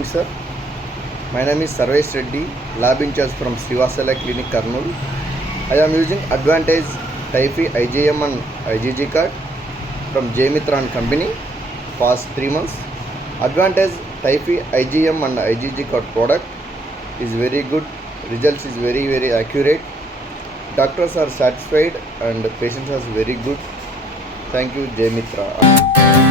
morning, sir. My name is Sarvesh Reddy, lab in charge from Srivasala Clinic, Kurnool. I am using Advantage Typhi IgM and IgG card from Jmitran company past 3 months. Advantage Typhi IgM and IgG card product is very good. Results is very accurate. Doctors are satisfied and patients are very good. Thank you, Jmitra.